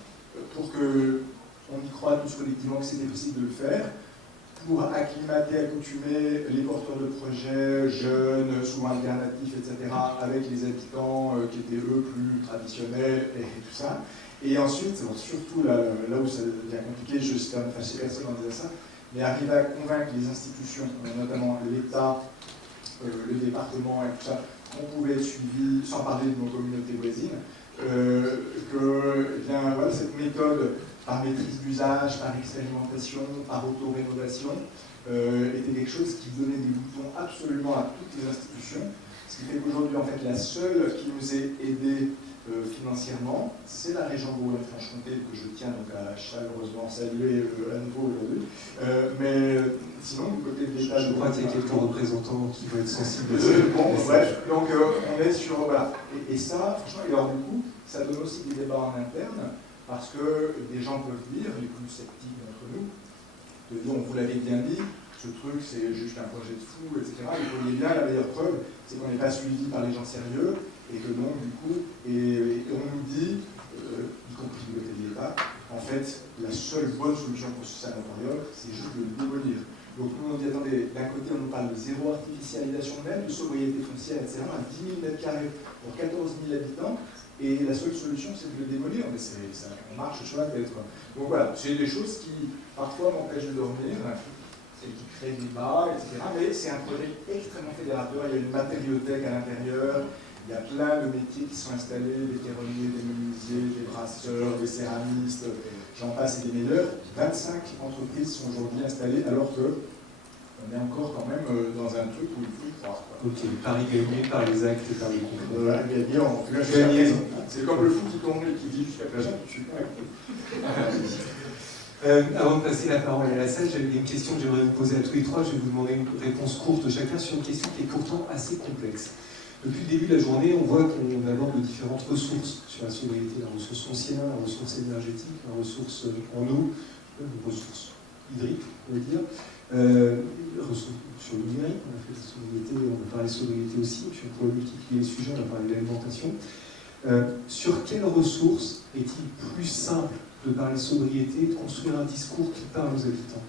pour qu'on y croie tous collectivement que c'était possible de le faire, pour acclimater, accoutumer les porteurs de projets, jeunes, souvent alternatifs, etc., avec les habitants qui étaient eux plus traditionnels et tout ça. Et ensuite, surtout là où ça devient compliqué, je ne sais personne en disant ça, mais arriver à convaincre les institutions, notamment l'État, le département et tout ça, qu'on pouvait être suivi, sans parler de nos communautés voisines, que bien, voilà, cette méthode par maîtrise d'usage, par expérimentation, par auto-rénovation, était quelque chose qui donnait des boutons absolument à toutes les institutions. Ce qui fait qu'aujourd'hui, en fait, la seule qui nous ait aidés financièrement, c'est la région Bourgogne-Franche-Comté, que je tiens donc à chaleureusement saluer à nouveau aujourd'hui. Mais sinon, du côté de l'État... Je crois qu'il y a quelques représentants qui vont être sensibles à ça. Bon, bref, donc on est sur... Voilà. Et ça, franchement, et alors du coup, ça donne aussi des débats en interne, parce que des gens peuvent dire, les plus sceptiques d'entre nous, de dire, on vous l'avait bien dit, ce truc c'est juste un projet de fou, etc. Et vous voyez bien, la meilleure preuve, c'est qu'on n'est pas suivi par les gens sérieux, et que donc, du coup, et on nous dit, y compris du côté de l'État, en fait, la seule bonne solution pour ce sanatorium, c'est juste de le démolir. Donc nous, on dit, attendez, d'un côté, on nous parle de zéro artificialisation même, de sobriété foncière, etc., à 10 000 m² pour 14 000 habitants, et la seule solution, c'est de le démolir, mais ça, on marche sur la tête, quoi. Donc voilà, c'est des choses qui, parfois, m'empêchent de dormir, et qui créent des débats, etc., mais c'est un projet extrêmement fédérateur, il y a une matériothèque à l'intérieur, il y a plein de métiers qui sont installés, des terronniers, des menuisiers, des brasseurs, des céramistes, j'en passe et des meilleurs. 25 entreprises sont aujourd'hui installées, alors que on est encore quand même dans un truc où il faut y croire. Quoi. Ok, Paris gagné par les actes et par les concrets. Voilà, gagné en tout cas jusqu'à présent. C'est comme le foot qui tombe et qui dit jusqu'à présent, je suis pas Avant de passer la parole à la salle, j'avais une question que j'aimerais vous poser à tous les trois. Je vais vous demander une réponse courte chacun sur une question qui est pourtant assez complexe. Depuis le début de la journée, on voit qu'on aborde différentes ressources sur la sobriété, la ressource foncière, la ressource énergétique, la ressource en eau, la ressource hydrique, on va dire, ressources sur le numérique, on a fait la sobriété, on a parlé de sobriété aussi, puis on pourrait multiplier les sujets, on a parlé de l'alimentation. Sur quelles ressources est-il plus simple de parler sobriété, de construire un discours qui parle aux habitants?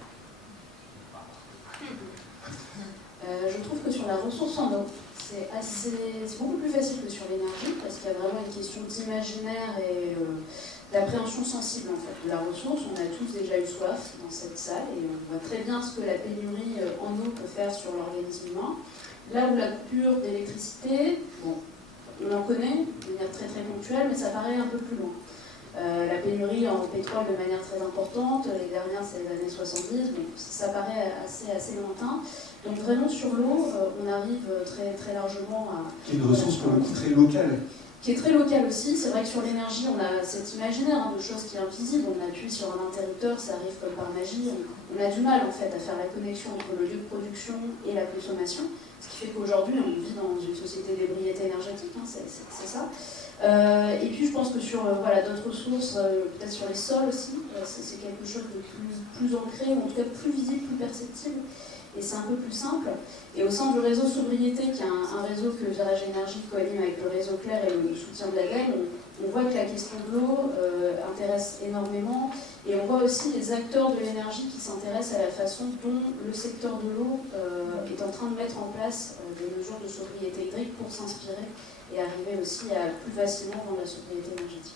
Je trouve que sur la ressource en eau, c'est beaucoup plus facile que sur l'énergie, parce qu'il y a vraiment une question d'imaginaire et d'appréhension sensible en fait, de la ressource. On a tous déjà eu soif dans cette salle et on voit très bien ce que la pénurie en eau peut faire sur l'organisme humain. Là où la coupure d'électricité, bon, on en connaît de manière très très ponctuelle, mais ça paraît un peu plus loin. La pénurie en pétrole de manière très importante, les dernières c'est les années 70, mais ça paraît assez lointain. Donc vraiment sur l'eau, on arrive très, très largement à... Qui est une ressource pour le coup très locale. Qui est très locale aussi. C'est vrai que sur l'énergie, on a cet imaginaire de choses qui est invisible. On appuie sur un interrupteur, ça arrive comme par magie. On a du mal en fait à faire la connexion entre le lieu de production et la consommation. Ce qui fait qu'aujourd'hui, on vit dans une société d'ébriété énergétique, hein, c'est ça. Et puis je pense que sur d'autres ressources, peut-être sur les sols aussi, c'est quelque chose de plus ancré, ou en tout cas plus visible, plus perceptible, et c'est un peu plus simple. Et au sein du réseau Sobriété, qui est un réseau que Virage Énergie coanime avec le réseau Clair et le soutien de la GAG, on voit que la question de l'eau intéresse énormément, et on voit aussi les acteurs de l'énergie qui s'intéressent à la façon dont le secteur de l'eau est en train de mettre en place des mesures de sobriété hydrique pour s'inspirer et arriver aussi à plus facilement dans la sobriété énergétique.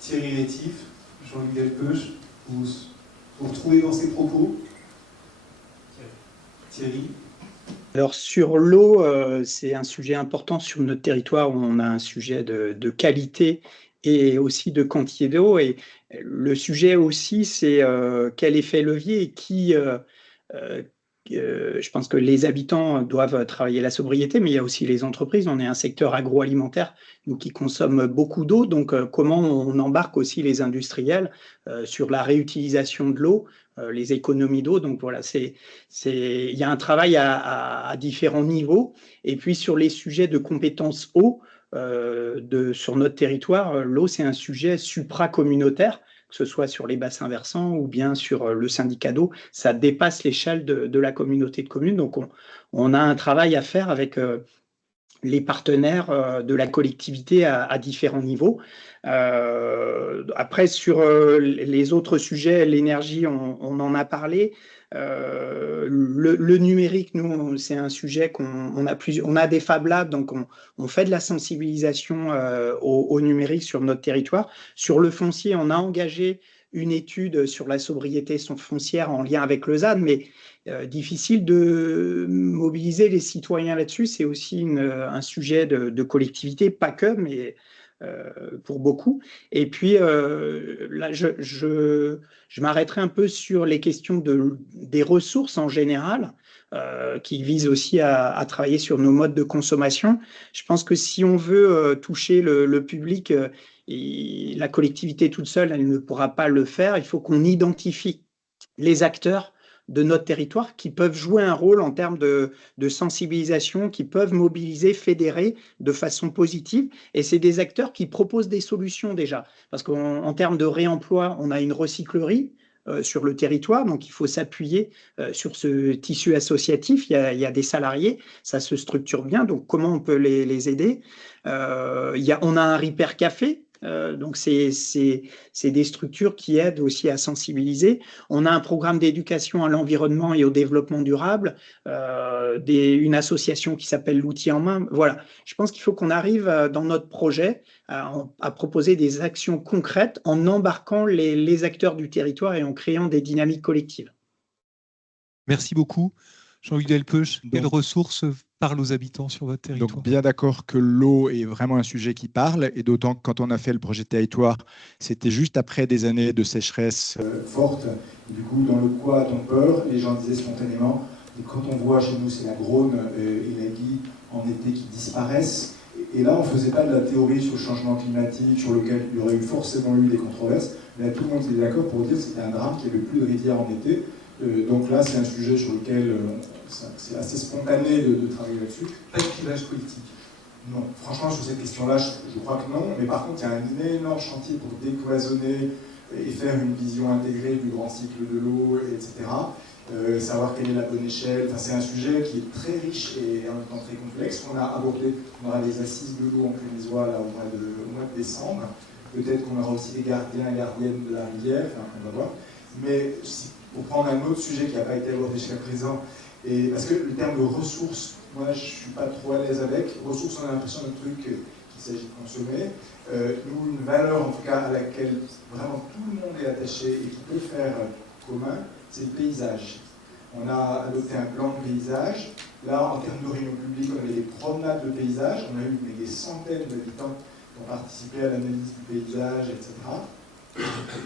Thierry Rétif, Jean-Luc Delpeuch, vous retrouvez dans ces propos? Thierry? Alors sur l'eau, c'est un sujet important sur notre territoire où on a un sujet de qualité et aussi de quantité d'eau. Et le sujet aussi, c'est quel effet levier et qui... je pense que les habitants doivent travailler la sobriété, mais il y a aussi les entreprises. On est un secteur agroalimentaire nous, qui consomme beaucoup d'eau, donc comment on embarque aussi les industriels sur la réutilisation de l'eau, les économies d'eau. Donc voilà, il y a un travail à différents niveaux. Et puis sur les sujets de compétences eau, sur notre territoire, l'eau, c'est un sujet supra-communautaire, que ce soit sur les bassins versants ou bien sur le syndicat d'eau, ça dépasse l'échelle de la communauté de communes. Donc, on a un travail à faire avec les partenaires de la collectivité à différents niveaux. Après, sur les autres sujets, l'énergie, on en a parlé. Le numérique, nous, c'est un sujet on a des Fab Labs, donc on fait de la sensibilisation au numérique sur notre territoire. Sur le foncier, on a engagé une étude sur la sobriété foncière en lien avec le ZAN, mais difficile de mobiliser les citoyens là-dessus. C'est aussi un sujet de collectivité, pas que, mais pour beaucoup. Et puis, là, je m'arrêterai un peu sur les questions des ressources en général, qui visent aussi à travailler sur nos modes de consommation. Je pense que si on veut toucher le public, et la collectivité toute seule, elle ne pourra pas le faire. Il faut qu'on identifie les acteurs de notre territoire qui peuvent jouer un rôle en termes de sensibilisation, qui peuvent mobiliser, fédérer de façon positive. Et c'est des acteurs qui proposent des solutions déjà. Parce qu'en termes de réemploi, on a une recyclerie sur le territoire, donc il faut s'appuyer sur ce tissu associatif. Il y a des salariés, ça se structure bien, donc comment on peut les aider? On a un Repair Café. Donc, c'est des structures qui aident aussi à sensibiliser. On a un programme d'éducation à l'environnement et au développement durable, une association qui s'appelle l'Outil en main. Voilà, je pense qu'il faut qu'on arrive dans notre projet à proposer des actions concrètes en embarquant les acteurs du territoire et en créant des dynamiques collectives. Merci beaucoup. Jean-Luc Delpeuch, quelles ressources parlent aux habitants sur votre territoire? Donc, bien d'accord que l'eau est vraiment un sujet qui parle, et d'autant que quand on a fait le projet de territoire, c'était juste après des années de sécheresse forte. Du coup, dans le quoi a-t-on peur? Les gens disaient spontanément, Et quand on voit chez nous, c'est la Grône et la Guye en été qui disparaissent. Et là, on ne faisait pas de la théorie sur le changement climatique, sur lequel il y aurait forcément eu des controverses. Mais là, tout le monde était d'accord pour dire que c'était un drame qu'il n'y avait plus de rivière en été. Donc là, c'est un sujet sur lequel c'est assez spontané de travailler là-dessus. Pas de clivage politique. Non, franchement, sur cette question-là, je crois que non. Mais par contre, il y a un énorme chantier pour décloisonner et faire une vision intégrée du grand cycle de l'eau, etc. Savoir quelle est la bonne échelle. Enfin, c'est un sujet qui est très riche et en même temps très complexe. On a abordé, on aura les assises de l'eau en Clunisois là, au mois de décembre. Peut-être qu'on aura aussi des gardiens et gardiennes de la rivière, enfin, on va voir. Mais pour prendre un autre sujet qui n'a pas été abordé jusqu'à présent, et parce que le terme de ressources, moi je ne suis pas trop à l'aise avec. Ressources, on a l'impression d'un truc qu'il s'agit de consommer. Nous, une valeur en tout cas à laquelle vraiment tout le monde est attaché et qui peut faire commun, c'est le paysage. On a adopté un plan de paysage. Là, en termes de réunion publique, on avait des promenades de paysage. On a eu des centaines d'habitants qui ont participé à l'analyse du paysage, etc.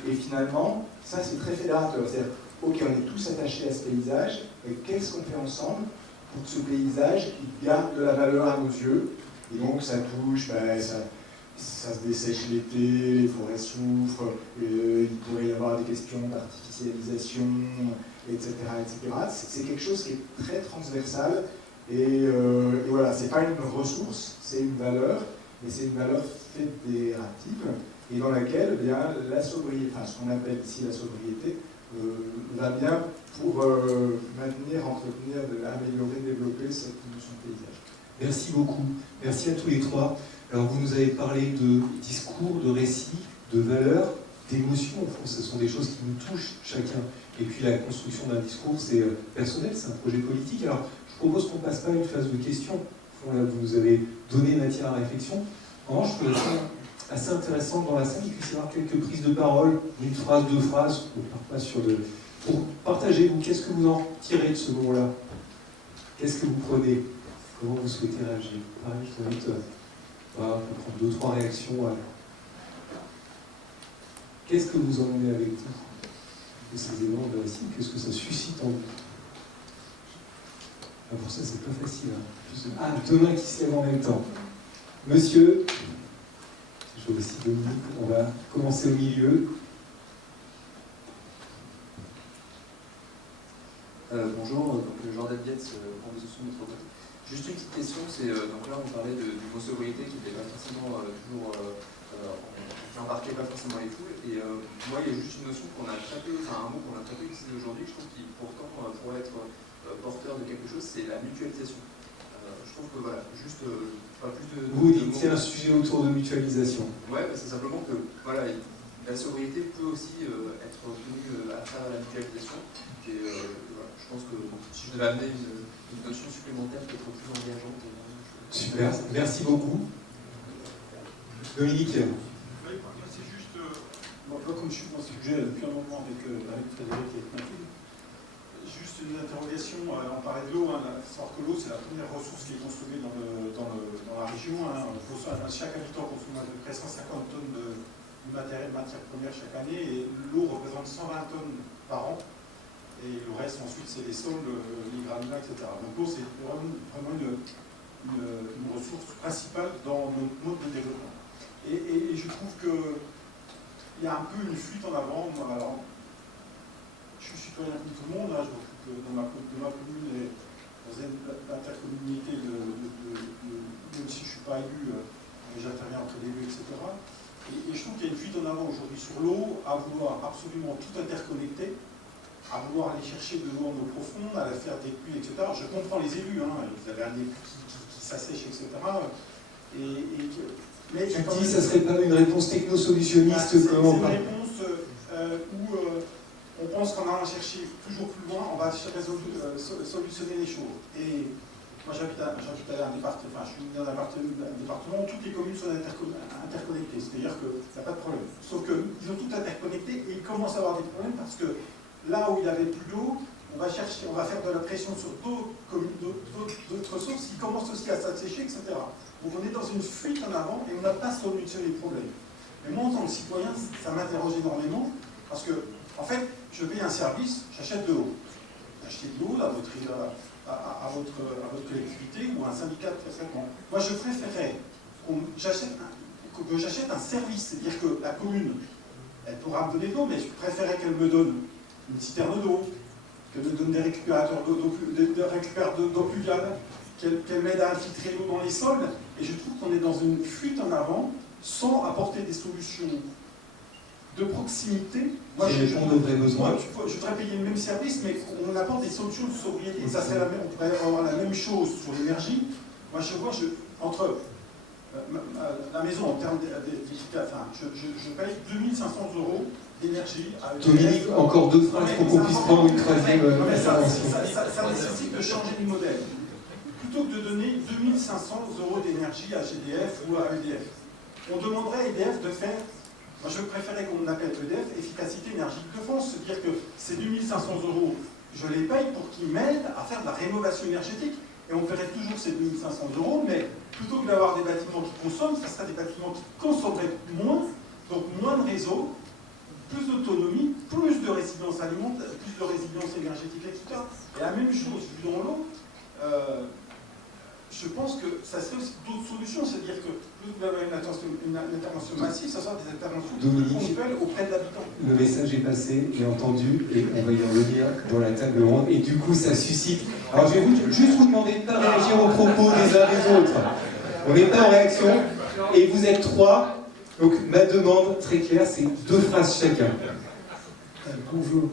Et finalement, ça c'est très fédérateur. C'est-à-dire, ok, on est tous attachés à ce paysage, et qu'est-ce qu'on fait ensemble pour que ce paysage il garde de la valeur à nos yeux? Et donc ça touche, ça se dessèche l'été, les forêts souffrent, il pourrait y avoir des questions d'artificialisation, etc. etc. C'est quelque chose qui est très transversal, et voilà, c'est pas une ressource, c'est une valeur, mais c'est une valeur fédérative, et dans laquelle eh bien, la sobriété, enfin ce qu'on appelle ici la sobriété, va bien pour maintenir, entretenir, améliorer, développer cette notion de paysage. Merci beaucoup. Merci à tous les trois. Alors vous nous avez parlé de discours, de récits, de valeurs, d'émotions. Au fond, ce sont des choses qui nous touchent chacun. Et puis la construction d'un discours, c'est personnel, c'est un projet politique. Alors je propose qu'on passe pas à une phase de questions. Au fond, là, vous nous avez donné matière à réflexion. En revanche, je trouve ça assez intéressant dans la salle qu'il puisse y avoir quelques prises de parole, une phrase, deux phrases, on part pas sur de... pour partager, vous, qu'est-ce que vous en tirez de ce moment-là? Qu'est-ce que vous prenez? Comment vous souhaitez réagir? Pareil, je t'invite on peut prendre deux, trois réactions. Qu'est-ce que vous emmenez avec vous de ces éléments de récit? Qu'est-ce que ça suscite en vous? Pour ça, c'est pas facile. Ah, deux mains qui se lèvent en même temps. Monsieur, je vois aussi Dominique, on va commencer au milieu. Bonjour, donc Jordan Dietz, Organisation Métropole. Juste une petite question, c'est donc là on parlait du mot sobriété qui n'était pas forcément toujours, qui embarquait pas forcément les foules, et moi il y a juste une notion qu'on a très peu, enfin un mot qu'on a très peu utilisé aujourd'hui, je trouve qu'il pourtant pourrait être porteur de quelque chose, c'est la mutualisation. Je trouve que voilà, juste pas plus de... Vous dites c'est un sujet autour de mutualisation. Ouais, c'est simplement que voilà, la sobriété peut aussi être obtenue à travers la mutualisation, et voilà, je pense que si je devais amener une notion supplémentaire qui est plus engageante. Super, merci beaucoup. Dominique. Oui, c'est juste, moi comme je suis dans ce sujet depuis un moment avec Frédéric et Mathilde, juste une interrogation, on parlait de l'eau, savoir que l'eau c'est la première ressource qui est consommée dans la région. Chaque habitant consomme à peu près 150 tonnes de matière première chaque année, et l'eau représente 120 tonnes par an. Et le reste, ensuite, c'est les sols, les granulats, etc. Donc l'eau, c'est vraiment une ressource principale dans notre mode de développement. Et je trouve qu'il y a un peu une fuite en avant. Alors, je suis citoyen comme tout le monde, là, je m'occupe de ma commune et dans l'intercommunalité, même si je ne suis pas élu, j'interviens entre les élus, etc. Et je trouve qu'il y a une fuite en avant aujourd'hui sur l'eau, à vouloir absolument tout interconnecter, à vouloir aller chercher de l'eau en eau profonde, à la faire des puits, etc. Je comprends les élus, vous avez un des puits qui s'assèche, etc. Mais tu dis, ça ne serait pas une réponse techno-solutionniste? C'est une réponse où on pense qu'en allant chercher toujours plus loin, on va solutionner les choses. Et moi j'habite à un département, enfin je suis dans un département où toutes les communes sont interconnectées, c'est-à-dire qu'il n'y a pas de problème. Sauf qu'ils ont tout interconnecté et ils commencent à avoir des problèmes parce que là où il n'y avait plus d'eau, on va faire de la pression sur d'autres sources qui commencent aussi à s'assécher, etc. Donc on est dans une fuite en avant et on n'a pas solutionné les problèmes. Mais moi en tant que citoyen, ça m'interroge énormément parce que, en fait, je paye un service, j'achète de l'eau. acheter de l'eau à votre collectivité ou à un syndicat de traitement. Moi, je préférerais que j'achète un service, c'est-à-dire que la commune, elle pourra me donner de l'eau, mais je préférerais qu'elle me donne une citerne d'eau, qu'elle me donne des récupérateurs d'eau pluviale, qu'elle m'aide à infiltrer l'eau dans les sols. Et je trouve qu'on est dans une fuite en avant sans apporter des solutions de proximité. Moi, qui répondent aux vrais besoins. Je voudrais payer le même service, mais on apporte des solutions de sobriété. Ça serait on pourrait avoir la même chose sur l'énergie. Moi, je vois entre la maison en termes enfin, je paye 2500 € d'énergie. Dominique, encore deux phrases pour qu'on puisse prendre une troisième intervention. Ça nécessite de changer de modèle. Plutôt que de donner 2500 € d'énergie à GDF ou à EDF, on demanderait à EDF de faire. Moi, je préférais qu'on appelle EDF Efficacité Énergique de France, c'est-à-dire que ces 2500 €, je les paye pour qu'ils m'aident à faire de la rénovation énergétique. Et on paierait toujours ces 2500 €, mais plutôt que d'avoir des bâtiments qui consomment, ça serait des bâtiments qui consommeraient moins, donc moins de réseaux, plus d'autonomie, plus de résilience alimentaire, plus de résilience énergétique, etc. Et la même chose, vu dans l'eau, je pense que ça serait aussi d'autres solutions, c'est-à-dire que plus vous avez une intervention massive, ça sera des interventions ponctuelles auprès de l'habitant. Le message est passé, j'ai entendu, et on va y revenir dans la table ronde, et du coup ça suscite... Alors je vais juste vous demander de ne pas réagir aux propos des uns des autres. On n'est pas en réaction, et vous êtes trois, donc ma demande très claire, c'est 2 phrases chacun. Bonjour,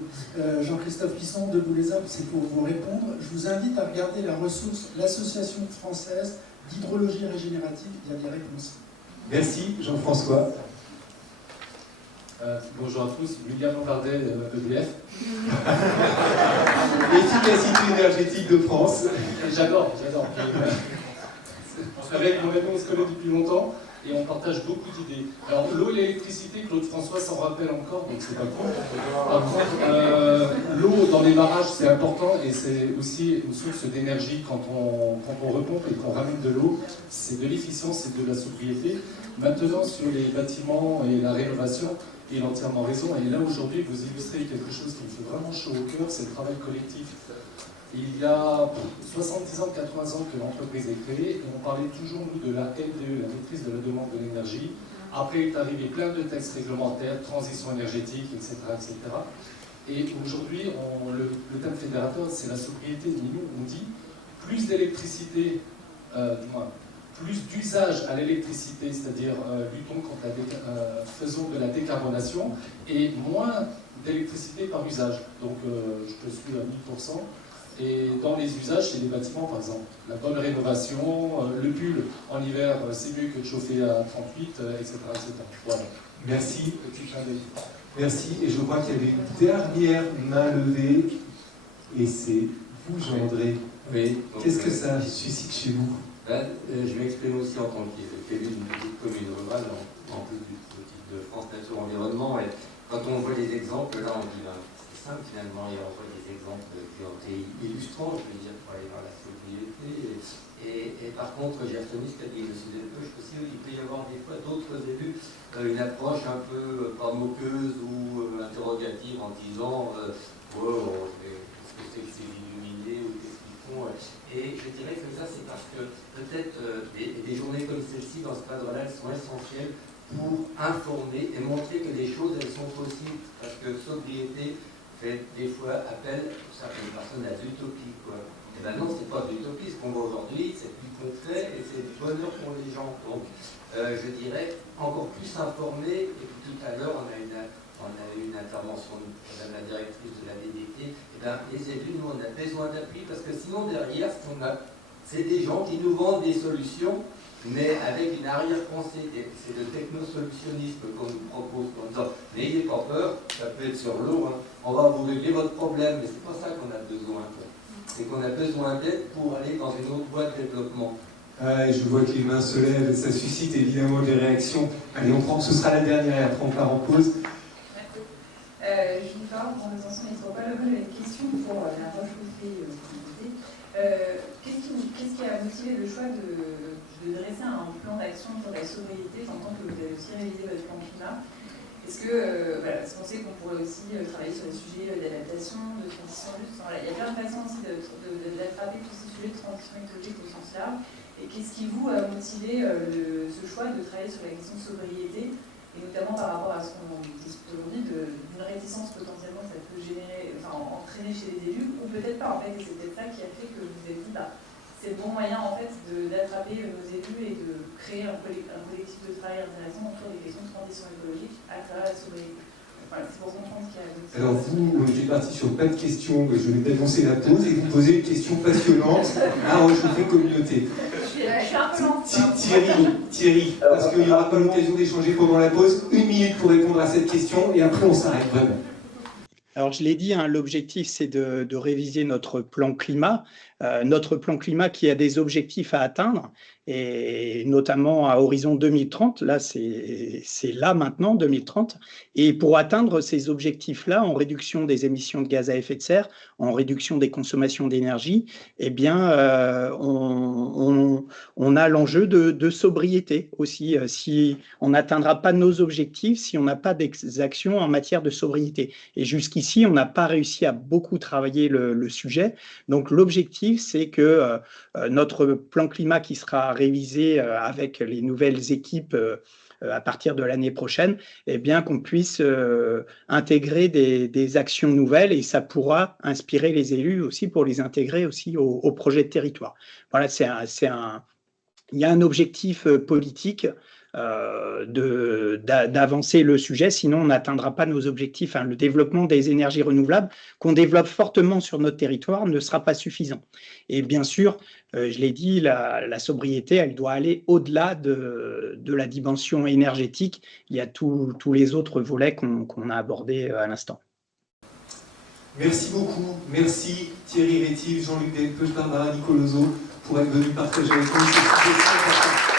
Jean-Christophe Pisson de Boulezab, c'est pour vous répondre. Je vous invite à regarder la ressource, l'Association française d'hydrologie régénérative, il y a des réponses. Merci Jean-François. Bonjour à tous, William Lambardet, EDF. Efficacité énergétique de France. J'adore. Avec mon ami, on se connaît depuis longtemps. Et on partage beaucoup d'idées. Alors l'eau et l'électricité, Claude François s'en rappelle encore, donc c'est pas cool. Par contre, l'eau dans les barrages, c'est important et c'est aussi une source d'énergie quand on repompe et qu'on ramène de l'eau. C'est de l'efficience, c'est de la sobriété. Maintenant, sur les bâtiments et la rénovation, il a entièrement raison. Et là, aujourd'hui, vous illustrez quelque chose qui me fait vraiment chaud au cœur, c'est le travail collectif. Il y a 70 ans, 80 ans que l'entreprise est créée, et on parlait toujours, nous, de la LDE, la maîtrise de la demande de l'énergie. Après est arrivé plein de textes réglementaires, transition énergétique, etc. etc. Et aujourd'hui, le thème fédérateur, c'est la sobriété. Nous, on dit plus d'électricité, plus d'usage à l'électricité, c'est-à-dire faisons de la décarbonation, et moins d'électricité par usage. Donc, je te suis à 1000%. Et dans les usages, c'est les bâtiments, par exemple. La bonne rénovation, le pull en hiver, c'est mieux que de chauffer à 38, etc. etc. Voilà. Merci. Merci. Et je crois qu'il y avait une dernière main levée. Et c'est vous, Jean-André. Oui. Qu'est-ce que ça suscite chez vous? Je m'exprime aussi en tant qu'élu d'une petite commune rurale, en plus du type de France Nature Environnement. Et quand on voit les exemples, là, on dit c'est simple finalement, et on voit des exemples qui ont été illustrants, je veux dire, pour aller vers la sobriété. Et par contre, j'ai retenu ce qu'a dit M. Delpeuch aussi, il peut y avoir des fois d'autres élus, une approche un peu pas moqueuse ou interrogative en disant qu'est-ce que c'est que ces illuminés ou qu'est-ce qu'ils font. Et je dirais que ça, c'est parce que peut-être des journées comme celle-ci, dans ce cadre-là, elles sont essentielles pour informer et montrer que les choses, elles sont possibles. Parce que sobriété fait des fois appel pour certaines personnes à l'utopie, quoi. Et ben non, c'est pas de l'utopie. Ce qu'on voit aujourd'hui, c'est plus concret et c'est du bonheur pour les gens. Donc, je dirais encore plus informer. Et puis tout à l'heure, on a eu une intervention de Madame la directrice de la DDT. Et ben, les élus, nous, on a besoin d'appui parce que sinon, derrière, ce qu'on a, c'est des gens qui nous vendent des solutions, mais avec une arrière-pensée. C'est le technosolutionnisme qu'on nous propose en disant n'ayez pas peur, ça peut être sur l'eau, hein. On va vous régler votre problème, mais c'est pas ça qu'on a besoin. C'est qu'on a besoin d'aide pour aller dans une autre voie de développement. Je vois que les mains se lèvent, ça suscite évidemment des réactions. Allez, ce sera la dernière et après on part en pause. Je parle en Besançon Métropole, j'avais une question pour la Roche-Chauffée communauté. Qu'est-ce qui a motivé le choix de dresser un plan d'action pour la sobriété, j'entends que vous avez aussi réalisé votre plan climat. Est-ce que, voilà, parce qu'on sait qu'on pourrait aussi travailler sur les sujets d'adaptation, de transition juste. Voilà, il y a plein de façons aussi d'attraper tous ces sujets de transition écologique au sens large. Et qu'est-ce qui vous a motivé ce choix de travailler sur la question de sobriété, et notamment par rapport à ce qu'on discute aujourd'hui, d'une réticence potentiellement que ça peut entraîner chez les élus, ou peut-être pas en fait, et c'est peut-être ça qui a fait que vous vous êtes dit, c'est le bon moyen en fait d'attraper nos élus et de créer un collectif de travail intéressant autour des questions de transition écologique à travers la sobriété. Voilà, c'est pour comprendre ce qu'il y a. Alors vous, j'ai parti sur pas de questions, je vais d'annoncer la pause et vous posez une question passionnante à Rechauffer Communauté. Je suis un peu lente. Thierry, parce qu'il n'y aura pas l'occasion d'échanger pendant la pause, 1 minute pour répondre à cette question et après on s'arrête vraiment. Alors, je l'ai dit, hein, l'objectif, c'est de réviser notre plan climat. Notre plan climat qui a des objectifs à atteindre, et notamment à horizon 2030. Là, c'est là maintenant, 2030. Et pour atteindre ces objectifs-là, en réduction des émissions de gaz à effet de serre, en réduction des consommations d'énergie, eh bien, on a l'enjeu de sobriété aussi. Si on n'atteindra pas nos objectifs, si on n'a pas des actions en matière de sobriété. Et jusqu'ici, on n'a pas réussi à beaucoup travailler le sujet. Donc, l'objectif, c'est que notre plan climat qui sera révisé avec les nouvelles équipes à partir de l'année prochaine, eh bien qu'on puisse intégrer des actions nouvelles, et ça pourra inspirer les élus aussi pour les intégrer aussi au projet de territoire. Voilà, il y a un objectif politique d'avancer le sujet, sinon on n'atteindra pas nos objectifs. Le développement des énergies renouvelables qu'on développe fortement sur notre territoire ne sera pas suffisant. Et bien sûr, je l'ai dit, la sobriété, elle doit aller au-delà de la dimension énergétique. Il y a tous les autres volets qu'on a abordés à l'instant. Merci beaucoup. Merci Thierry Rétif, Jean-Luc Delpech, Barbara Nicoloso pour être venus partager avec nous cette question.